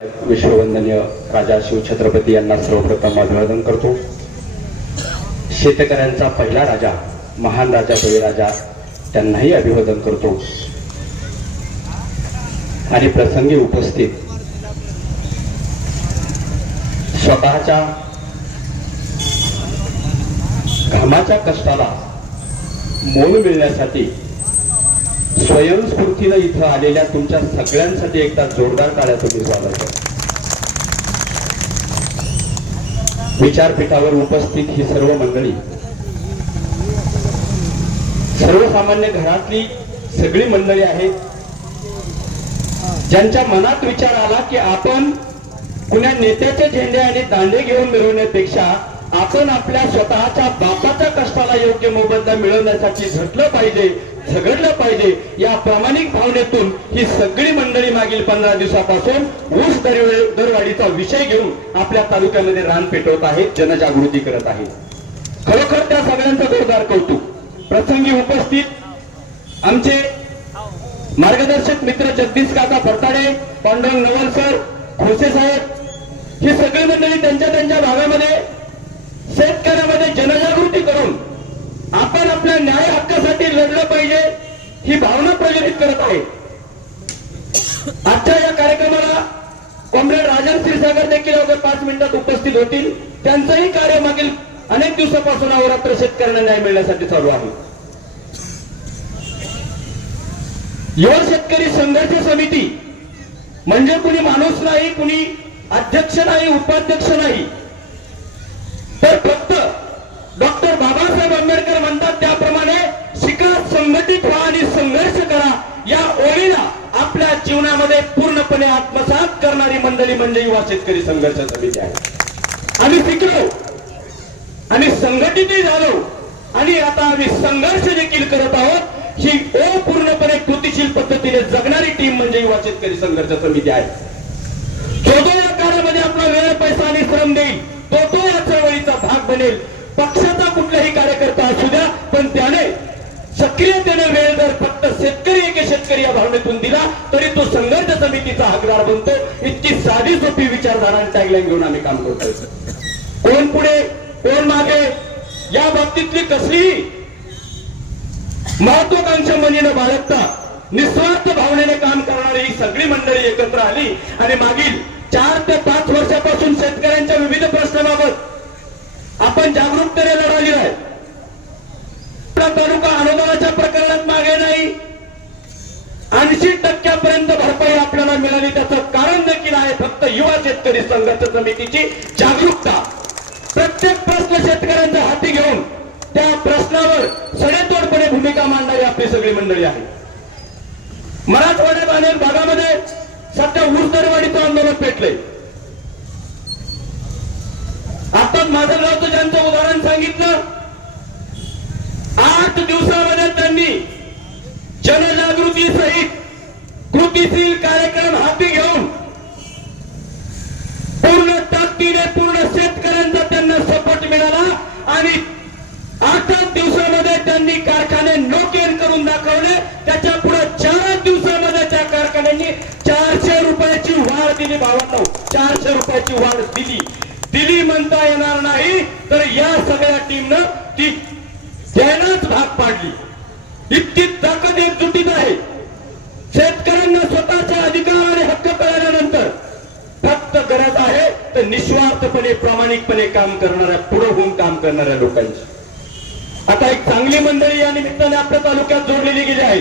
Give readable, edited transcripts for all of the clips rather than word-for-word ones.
विश्ववंदनीय राजा शिवछत्रपती यांना सर्वप्रथम अभिवादन करतो। शेतकऱ्यांचा पहिला राजा, महान राजा बळीराजा, त्यांनाही अभिवादन करतो। आणि प्रसंगी उपस्थित स्वतःच्या घामाच्या कष्टाला मोल मिळण्यासाठी स्वयंस्फूर्तीने इथं आलेल्या तुमच्या सगळ्यांसाठी एकदा जोरदार टाळ्या तुम्ही वाजवा। विचारपीठावर उपस्थित ही सर्व मंडळी, सर्वसामान्य घरातली सगळी मंडळी आहेत, ज्यांच्या मनात विचार आला की आपण कुण्या नेत्याचे झेंडे आणि दांडे घेऊन मिरवण्यापेक्षा आपण आपल्या स्वतःच्या बापाच्या कष्टाला योग्य मोबदला मिळवण्यासाठी झटलं पाहिजे, झगडलं पाहिजे, या प्रामाणिक भावनेतून ही सगळी मंडळी मागील 15 दिवसापासून ऊस दरवाढीचा विषय घेऊन आपल्या तालुक्यामध्ये रान पेटवत आहेत, जनजागृती करत आहेत। खरोखर त्या सगळ्यांचं जोरदार कौतुक। प्रसंगी उपस्थित आमचे मार्गदर्शक मित्र जगदीश काका फरताडे, पांडुरंग नवल सर, खोसे साहेब, ही सगळी मंडळी त्यांच्या त्यांच्या भागामध्ये शेतकऱ्यामध्ये जनजागृती करून आपण आपल्या न्याय हक्कासाठी लढलं पाहिजे ही भावना प्रज्वलित करत आहे। आजच्या या कार्यक्रमाला कॉम्रेड राजन क्षीरसागर देखील अवघ्या 5 मिनिटात उपस्थित होतील। त्यांचंही कार्य मागील अनेक दिवसापासून अहोरात्र शेतकऱ्यांना न्याय मिळण्यासाठी चालू आहे। युवा शेतकरी संघर्ष समिती म्हणजे कुणी माणूस नाही, कुणी अध्यक्ष नाही, उपाध्यक्ष नाही, तर फक्त डॉक्टर बाबासाहेब आंबेडकर म्हणतात त्याप्रमाणे शिका, संघटित व्हा आणि संघर्ष करा, या ओळीला आपल्या जीवनामध्ये पूर्णपणे आत्मसात करणारी मंडळी म्हणजे युवा शेतकरी संघर्ष समिती आहे। आम्ही शिकलो, आम्ही संघटितही झालो आणि आता आम्ही संघर्ष देखील करत आहोत। ही पूर्णपणे कृतीशील पद्धतीने जगणारी टीम म्हणजे युवा शेतकरी संघर्ष समिती आहे। जो या कार्यामध्ये आपला वेळ, पैसा आणि श्रम देईल तो या चळवळीचा भाग बनेल। पक्षाचा कुठलाही कार्यकर्ता असू द्या, पण त्याने सक्रियतेने वेळ जर फक्त शेतकरी एके शेतकरी या भावनेतून दिला तरी तो संघर्ष समितीचा हकदार बनतो। इतकी साधी सोपी विचारधारा आणि टॅगलाईन घेऊन आम्ही काम करतोय। कोण पुढे कोण मागे या बाबतीतली कसलीही महत्वाकांक्षा मनीनं बाळगता निस्वार्थ भावनेने काम करणारी ही सगळी मंडळी एकत्र आली आणि मागील 4 ते 5 वर्षापासून शेतकऱ्यांच्या विविध प्रश्नाबाबत आपण जागरूकतेने लढाली आहे। तालुका अनुदानाच्या प्रकरणात मागे नाही, 80% भरपाई आपल्याला मिळाली। त्याचं कारण देखील आहे फक्त युवा शेतकरी संघर्ष समितीची जागरूकता। प्रत्येक प्रश्न शेतकऱ्यांच्या हाती घेऊन त्या प्रश्नावर सडेतोडपणे भूमिका मांडणारी आपली सगळी मंडळी आहे। मराठवाड्यात अनेक भागामध्ये सध्या ऊस दरवाढीचं आंदोलन पेटलंय। आता माझं गावचं ज्यांचं उदाहरण सांगितलं, 8 दिवसामध्ये त्यांनी जनजागृती सहित कृतीशील कार्यक्रम हाती घेऊन पूर्ण ताकदीने पूर्ण शेतकऱ्यांचा त्यांना सपोर्ट मिळाला आणि 8 दिवसामध्ये त्यांनी कारखाने नोकेन करून दाखवले। त्याच्या पुढे 4 दिवसामध्ये त्या कारखान्यांनी 400 रुपयाची वाढ दिली। भावांनो, 400 रुपयाची वाढ दिली म्हणता येणार नाही, तर या सगळ्या टीमनं ती द्यायलाच भाग पाडली। इतकी ताकद एकजुटीत आहे। शेतकऱ्यांना स्वतःचे अधिकार आणि हक्क कळल्यानंतर फक्त गरज आहे तर निस्वार्थपणे प्रामाणिकपणे काम करणाऱ्या, पुढे होऊन काम करणाऱ्या लोकांची। आता एक चांगली मंडळी या निमित्ताने आपल्या तालुक्यात जोडलेली गेली आहे।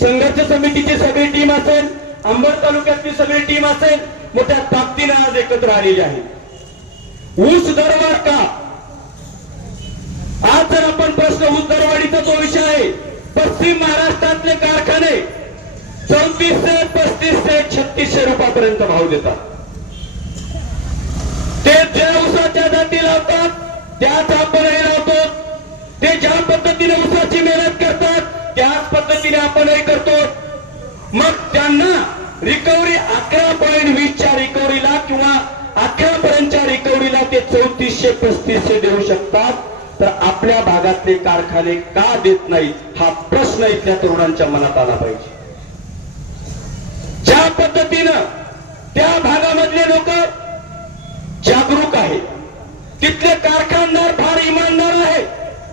संघर्ष समितीची सगळी टीम असेल, अंबड तालुक्यातली सगळी टीम असेल, मोठ्या ताकदीने आज एकत्र आलेली आहे। ऊस दरवाढ का? आज जर आपण प्रश्न ऊस दरवाढीचा जो विषय आहे, पश्चिम महाराष्ट्रातले कारखाने 3400, 3500, 3600 रुपयापर्यंत भाव देतात। ते ज्या ऊसाच्या जाती लावतात त्याच आपणही लावतो, ते ज्या पद्धतीने ऊसाची मेहनत करतात त्याच पद्धतीने आपणही करतो। मग त्यांना रिकव्हरी 11.20च्या रिकव्हरीला किंवा 11पर्यंतच्या रिकव्हरीला ते 3400, 3500 देऊ शकतात, तर आपल्या भागातले कारखाने का देत नाहीत हा प्रश्न इथल्या तरुणांच्या मनात आला पाहिजे। ज्या पद्धतीनं त्या भागामध्ये तिथले कारखानदार फार इमानदार आहे,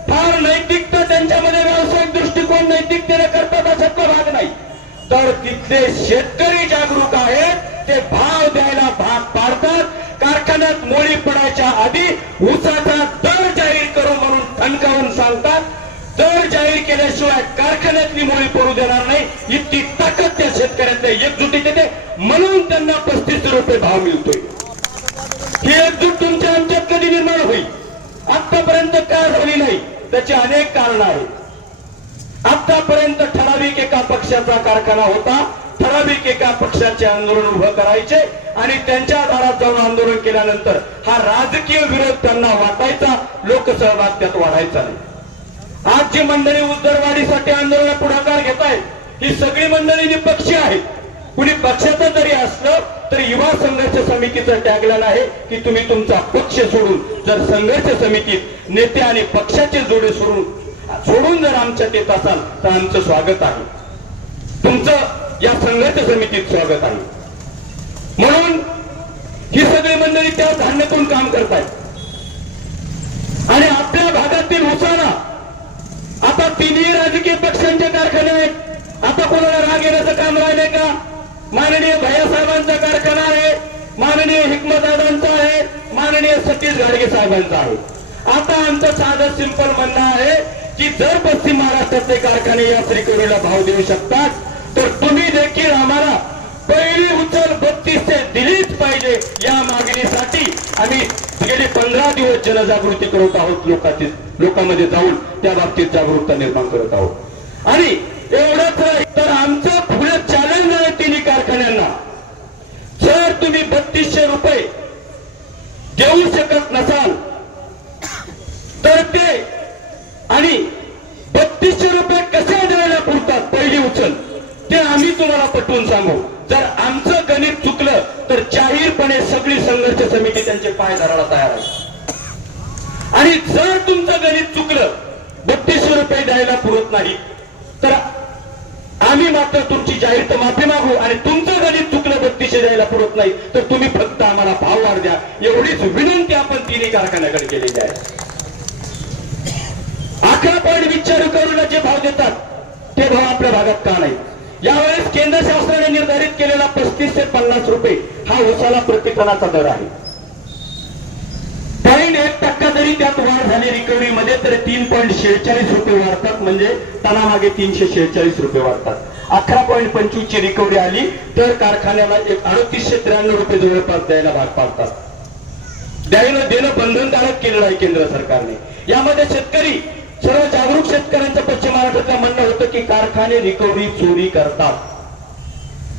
फार नैतिकता त्यांच्यामध्ये, व्यावसायिक दृष्टिकोन नैतिकतेने करतात अशातला भाग नाही. तर तिथले शेतकरी जागरूक आहेत, ते भाव द्यायला भाग पाडतात. कारखान्यात मोडी पडायच्या आधी ऊसाचा दर जाहीर करू म्हणून ठणकावून सांगतात. दर जाहीर केल्याशिवाय कारखान्यातली मोडी पडू देणार नाही, इतकी ताकद त्या शेतकऱ्यांच्या एकजुटीत येते, म्हणून त्यांना 35 रुपये भाव मिळतोय. ही एकजूट तुमच्या आमच्यात कधी निर्माण होईल? आतापर्यंत काय झाली नाही, त्याची अनेक कारण आहेत. आतापर्यंत ठराविक एका पक्षाचा कारखाना होता, ठराविक एका पक्षाचे आंदोलन उभं करायचे आणि त्यांच्या दारात जाऊन आंदोलन केल्यानंतर हा राजकीय विरोध त्यांना वाटायचा, लोकसहभाग त्यात वाढायचा नाही. आज जी मंडळी उदरवाढीसाठी आंदोलन पुढाकार घेत आहेत, ही सगळी मंडळी निपक्षी आहेत. कुणी पक्षाचं जरी असलं तरी युवा संघर्ष समितीचं टॅगलाईन आहे की तुम्ही तुमचा पक्ष सोडून जर संघर्ष समितीत नेते आणि पक्षाचे जोडे सोडून जर आमच्यात येत असाल तर आमचं स्वागत आहे, तुमचं या संघर्ष समितीत स्वागत आहे. म्हणून ही सगळी मंडळी त्या धान्यातून काम करतायत आणि आपल्या भागातील उसाला आता तिन्ही राजकीय पक्षांचे कारखाने आहेत. आता कोणाला राग येण्याचं काम राहिलंय का? माननीय भैयासाहेबांचा कारखाना आहे, माननीय हिकमतदादांचा आहे, माननीय सतीश गाडगे साहेबांचा आहे. आता आमचं साधं सिंपल म्हणणं आहे की जर पश्चिम महाराष्ट्रातले कारखाने या श्रीकोरीला भाव देऊ शकतात तर तुम्ही देखील आम्हाला पहिली उचल 3200 दिलीच पाहिजे. या मागणीसाठी आम्ही गेली 15 दिवस जनजागृती करत आहोत, लोकांमध्ये जाऊन त्या बाबतीत जागरूकता निर्माण करत आहोत. आणि एवढंच नाही तर आमचं पुढे चॅलेंज आहे तिन्ही कारखान्यांना, जर तुम्ही 3200 रुपये देऊ शकत नसाल तर ते आणि 3200 रुपये कसे द्यायला पुरतात पहिली उचल ते आम्ही तुम्हाला पटवून सांगू. जर आमचं गणित चुकलं तर जाहीरपणे सगळी संघर्ष समिती त्यांचे पाय धरायला तयार आहे. आणि जर तुमचं गणित चुकलं, 3200 रुपये द्यायला पुरत नाही, तर आम्ही मात्र तुमची जाहीर माफी मागू. आणि तुमचं गणित चुकलं, 3200 द्यायला पुरत नाही, तर तुम्ही फक्त आम्हाला भाव वाढ द्या, एवढीच विनंती आपण तिन्ही कारखान्याकडे केलेली आहे. 11.20 रुपयाला जे भाव देतात ते भाव आपल्या भागात का नाही? यावेळेस केंद्र शासनाने निर्धारित केलेला 35 ते 50 रुपये हा उसाला प्रतिटनाचा दर आहे. 0.1% जरी त्यात वाढ झाली रिकव्हरी मध्ये तर 3.46 रुपये वाढतात, म्हणजे टनामागे 346 रुपये वाढतात. 11.25 ची रिकव्हरी आली तर कारखान्याला 3893 रुपये जवळपास द्यायला भाग पाडतात. देणं बंधनकारक केलेलं आहे केंद्र सरकारने. यामध्ये शेतकरी सर्व जागरूक शेतकऱ्यांचं पश्चिम महाराष्ट्राचं म्हणणं होतं की कारखाने रिकव्हरी चोरी करतात,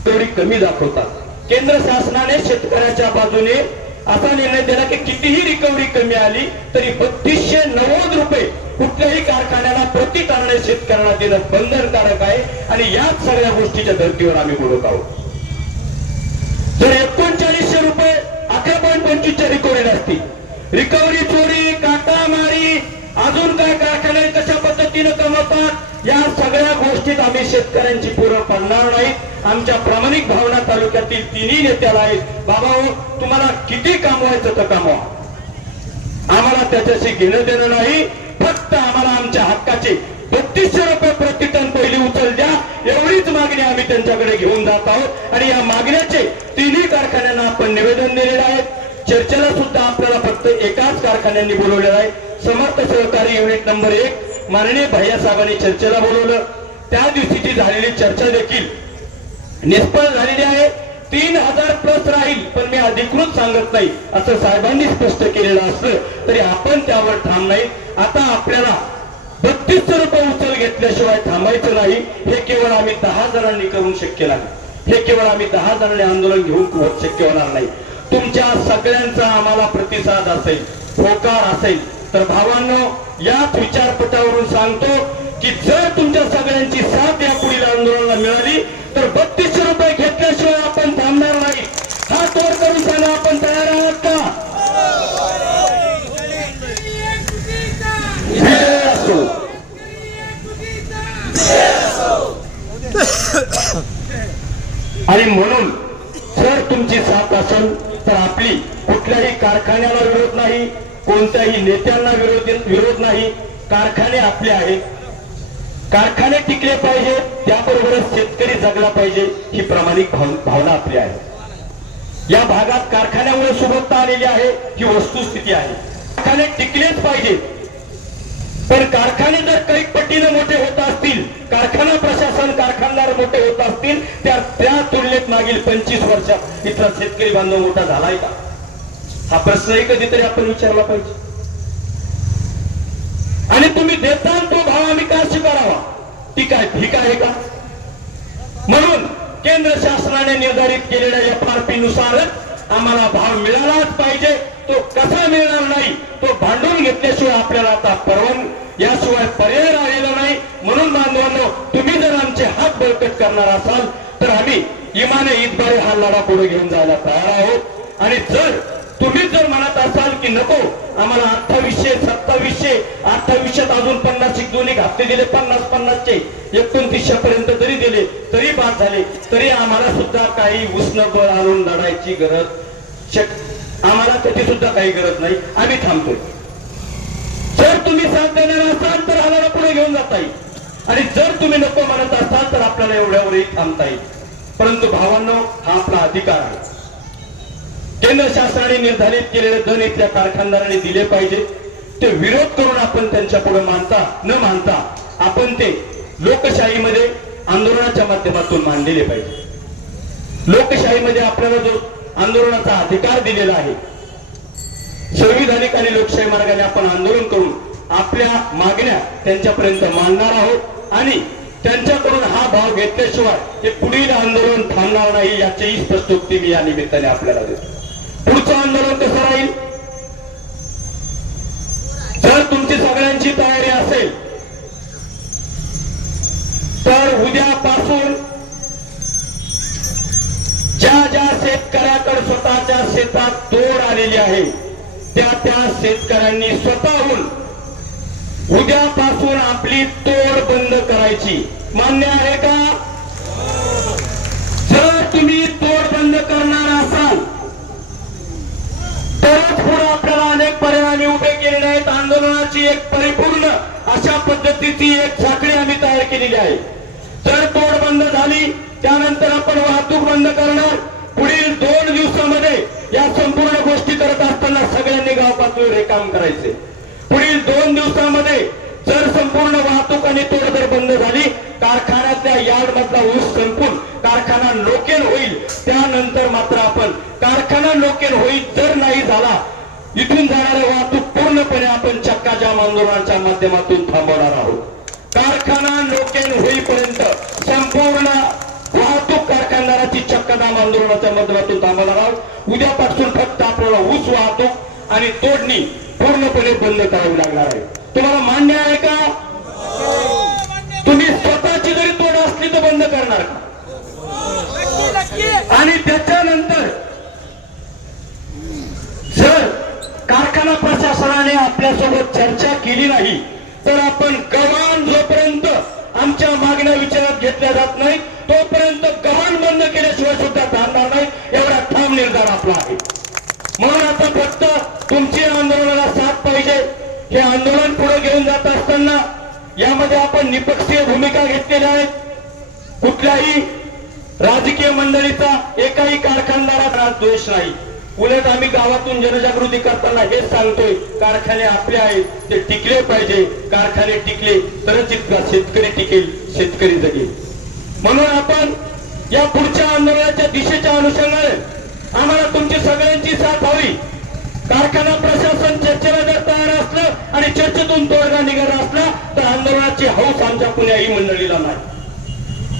रिकव्हरी कमी दाखवतात. केंद्र शासनाने शेतकऱ्याच्या बाजूने असा निर्णय दिला की कितीही रिकव्हरी कमी आली तरी 3290 रुपये कुठल्याही कारखान्याला प्रति टनाने शेतकऱ्यांना देणं बंधनकारक आहे. आणि याच सगळ्या गोष्टीच्या धर्तीवर आम्ही बोलत आहोत. जर 3900 रुपये 11.25 रिकव्हरी असती, रिकव्हरी चोरी, काटामारी, अजून काय कारखाने कशा पद्धतीने कमवतात, या सगळ्या गोष्टीत आम्ही शेतकऱ्यांची पूर्ण पडणार नाही. आमच्या प्रामाणिक भावना तालुक्यातील तिन्ही नेत्याला आहेत, बाबा हो तुम्हाला किती कमवायचं तर कमवा, आम्हाला त्याच्याशी घेणं देणं नाही, फक्त आम्हाला आमच्या हक्काचे 3200 रुपये प्रति टन पहिली उचल द्या, एवढीच मागणी आम्ही त्यांच्याकडे घेऊन जात आहोत. आणि या मागण्याचे तिन्ही कारखान्यांना आपण निवेदन दिलेलं आहे. चर्चेला सुद्धा आपल्याला फक्त एकाच कारखान्यांनी बोलवलेलं आहे, समर्थ सहकारी युनिट नंबर 1 माननीय भैयासाहेबांनी चर्चेला बोलवलं. त्या दिवशीची झालेली चर्चा देखील निष्फळ झालेली आहे. 3000 प्लस राहील, पण मी अधिकृत सांगत नाही असं साहेबांनी स्पष्ट केलेलं असलं तरी आपण त्यावर ठाम नाही. आता आपल्याला 3200 रुपये उचल घेतल्याशिवाय थांबायचं नाही. हे केवळ आम्ही 10 जणांनी करून शक्य नाही, हे केवळ आम्ही 10 जणांनी आंदोलन घेऊन शक्य होणार नाही. तुमच्या सगळ्यांचा आम्हाला प्रतिसाद असेल, होकार असेल तर भावांनो याच विचारपटावरून सांगतो की जर तुमच्या सगळ्यांची साथ या पुढील आंदोलनाला मिळाली तर 3200 रुपये घेतल्याशिवाय आपण थांबणार नाही. हा तोड करून सांगा, आपण तयार आहात का? आणि म्हणून जर तुमची साथ असेल तर आपली कुठल्याही कारखान्याला विरोध नाही, कोणत्याही नेत्यांना विरोध नाही. कारखाने आपले आहेत, कारखाने टिकले पाहिजे, त्याबरोबरच शेतकरी जगला पाहिजे, ही प्रामाणिक भावना आपली आहे. या भागात कारखान्यामुळे सुबत्ता आलेली आहे, ही वस्तुस्थिती आहे. कारखाने टिकलेच पाहिजे, पण कारखाने जर कैक पटीने मोठे होत असतील, कारखाना प्रशासन कारखानदार मोठे होत असतील, त्या तुलनेत मागील 25 वर्षात इथला शेतकरी बांधव मोठा झालाय का, हा प्रश्नही कधीतरी आपण विचारला पाहिजे. आणि तुम्ही देता तो भाव आम्ही का स्वीकारावा, ती काय ठीक आहे का? म्हणून केंद्र शासनाने निर्धारित केलेल्या FRP नुसारच आम्हाला भाव मिळालाच पाहिजे. तो कसा मिळणार नाही, तो भांडून घेतल्याशिवाय आपल्याला आता याशिवाय पर्याय राहिलेला नाही. म्हणून बांधवांनो, तुम्ही जर आमचे हात बळकट करणार असाल तर आम्ही इमाने ईदबारे हा लढा पुढे घेऊन जायला तयार आहोत. आणि जर तुम्ही जर म्हणत असाल की नको आम्हाला 2800 2700 अजून 50 दोन्ही घातले दिले, 50-50चे 2900 पर्यंत जरी दिले तरी बाद झाले, तरी आम्हाला सुद्धा काही उष्ण बळ आणून लढायची गरज आम्हाला त्याची सुद्धा काही गरज नाही. आम्ही थांबतोय. जर तुम्ही साथ देणार असाल तर आम्हाला पुढे घेऊन जाता येईल, आणि जर तुम्ही नको म्हणत असाल तर आपल्याला एवढ्यावरही थांबता येईल. परंतु भावांनो, हा आपला अधिकार आहे. केंद्र शासनाने निर्धारित केलेले दर इथल्या कारखानदारांनी दिले पाहिजे. ते विरोध करून आपण त्यांच्या पुढे न मानता आपण ते लोकशाहीमध्ये आंदोलनाच्या माध्यमातून मांडलेले पाहिजे. लोकशाहीमध्ये आपल्याला जो आंदोलनाचा अधिकार दिलेला आहे, संविधानिक आणि लोकशाही मार्गाने आपण आंदोलन करून आपल्या मागण्या त्यांच्यापर्यंत मांडणार आहोत. आणि त्यांच्याकडून हा भाव घेतल्याशिवाय हे पुढील आंदोलन थांबणार नाही, याचीही स्पष्टोक्ती मी या निमित्ताने आपल्याला देतो. पुढचं आंदोलन कसं राहील? जर तुमची सगळ्यांची तयारी असेल तर उद्यापासून ज्या शेतकऱ्याकडे स्वतःच्या शेतात तोड आलेली आहे त्या शेतकऱ्यांनी स्वतःहून उद्यापासून आपली तोड बंद करायची. मान्य आहे का? जर तुम्ही तोड बंद करणार असाल तरच पुढे आपल्याला अनेक पर्याय उभे केलेले आहेत. आंदोलनाची एक परिपूर्ण अशा पद्धतीची एक साखळी आम्ही तयार केलेली आहे. जर तोड बंद झाली त्यानंतर आपण वाहतूक बंद करणार. पुढील 2 दिवसामध्ये या संपूर्ण गोष्टी करत असताना सगळ्यांनी गाव पातळीवर हे काम करायचे. पुढील 2 दिवसामध्ये जर संपूर्ण वाहतूक आणि तोड जर बंद झाली, कारखान्यातल्या यार्ड मधला ऊस संपून कारखाना लोकेल होईल. त्यानंतर मात्र आपण कारखाना लोकेल होईल जर नाही झाला, इथून जाणारी वाहतूक पूर्णपणे आपण चक्का जाम आंदोलनाच्या माध्यमातून थांबवणार आहोत. कारखाना लोकेल होईपर्यंत संपूर्ण वाहतूक कारखानदाराची चक्काजाम आंदोलनाच्या माध्यमातून थांबवणार आहोत. उद्यापासून फक्त आपल्याला ऊस वाहतूक आणि तोडणी पूर्णपणे बंद करावी लागणार आहे. तुम्हाला मान्य आहे का? तुम्ही स्वतःची जरी तोड असली तर बंद करणार का? आणि त्याच्यानंतर जर कारखाना प्रशासनाने आपल्यासोबत चर्चा केली नाही तर आपण गव्हाण जोपर्यंत आमच्या मागण्या विचारात घेतल्या जात नाही तोपर्यंत गव्हाण बंद केल्याशिवाय सुद्धा थांबणार नाही, एवढा ठाम निर्धार आपला आहे. म्हणून आता फक्त तुमची आंदोलनाला साथ पाहिजे. हे आंदोलन पुढे घेऊन जात असताना यामध्ये आपण निपक्षीय भूमिका घेतलेल्या आहेत. कुठल्याही राजकीय मंडळीचा एकाही कारखानदाराचा द्वेष नाही. उलट आम्ही गावातून जनजागृती करताना हेच सांगतोय, कारखाने आपले आहेत, ते टिकले पाहिजे. कारखाने टिकले तरच इतका शेतकरी टिकेल, शेतकरी जगेल. म्हणून आपण या पुढच्या आंदोलनाच्या दिशेच्या अनुषंगाने आम्हाला तुमची सगळ्यांची साथ हवी. कारखाना प्रशासन चर्चेला जर तयार असलं आणि चर्चेतून तोडगा निघाला असला तर आंदोलनाची हौस आमच्या कुण्याही मंडळीला नाही.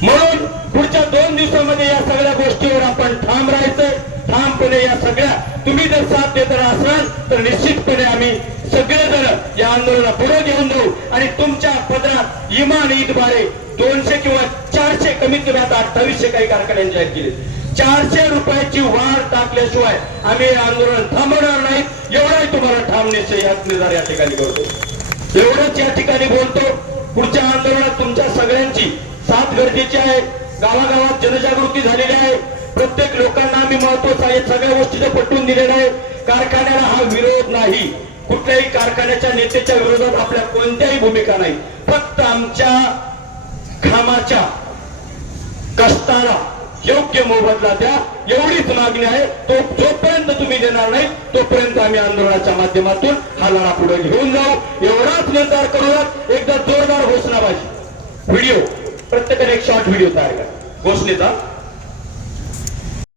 म्हणून पुढच्या 2 दिवसामध्ये या सगळ्या गोष्टीवर आपण ठाम राहायचंय. ठामपणे या सगळ्या तुम्ही जर साथ देत असाल तर निश्चितपणे आम्ही सगळेजण या आंदोलनाला पुढे घेऊन जाऊ. आणि तुमच्या पदरात इमान ईदबारे 200 किंवा 400 कमीत कमी आता 2800 काही कारखान्यांनी जाहीर केले, 400 रुपयाची वाढ टाकल्याशिवाय आम्ही आंदोलन थांबवणार नाही. एवढाही तुम्हाला ठाम निश्चय निर्धार या ठिकाणी करतो. एवढंच या ठिकाणी बोलतो. पुढच्या आंदोलनात तुमच्या सगळ्यांची साथ गरजेची आहे. गावागावात जनजागृती झालेली आहे. प्रत्येक लोकांना आम्ही महत्व सगळ्या गोष्टीचं पटवून दिलेलं आहे. कारखान्याला हा विरोध नाही, कुठल्याही कारखान्याच्या नेत्याच्या विरोधात आपल्या कोणत्याही भूमिका नाही. फक्त आमच्या घामाच्या कष्टाला योग्य मोबदला द्या एवढीच मागणी आहे. तो जोपर्यंत तुम्ही देणार नाही तोपर्यंत आम्ही आंदोलनाच्या माध्यमातून हा लढा पुढे घेऊन जाऊ एवढाच निर्धार करूयात. एकदा जोरदार घोषणाबाजी व्हिडिओ प्रत्येकाने एक शॉर्ट व्हिडिओ तयार करा घोषणेचा.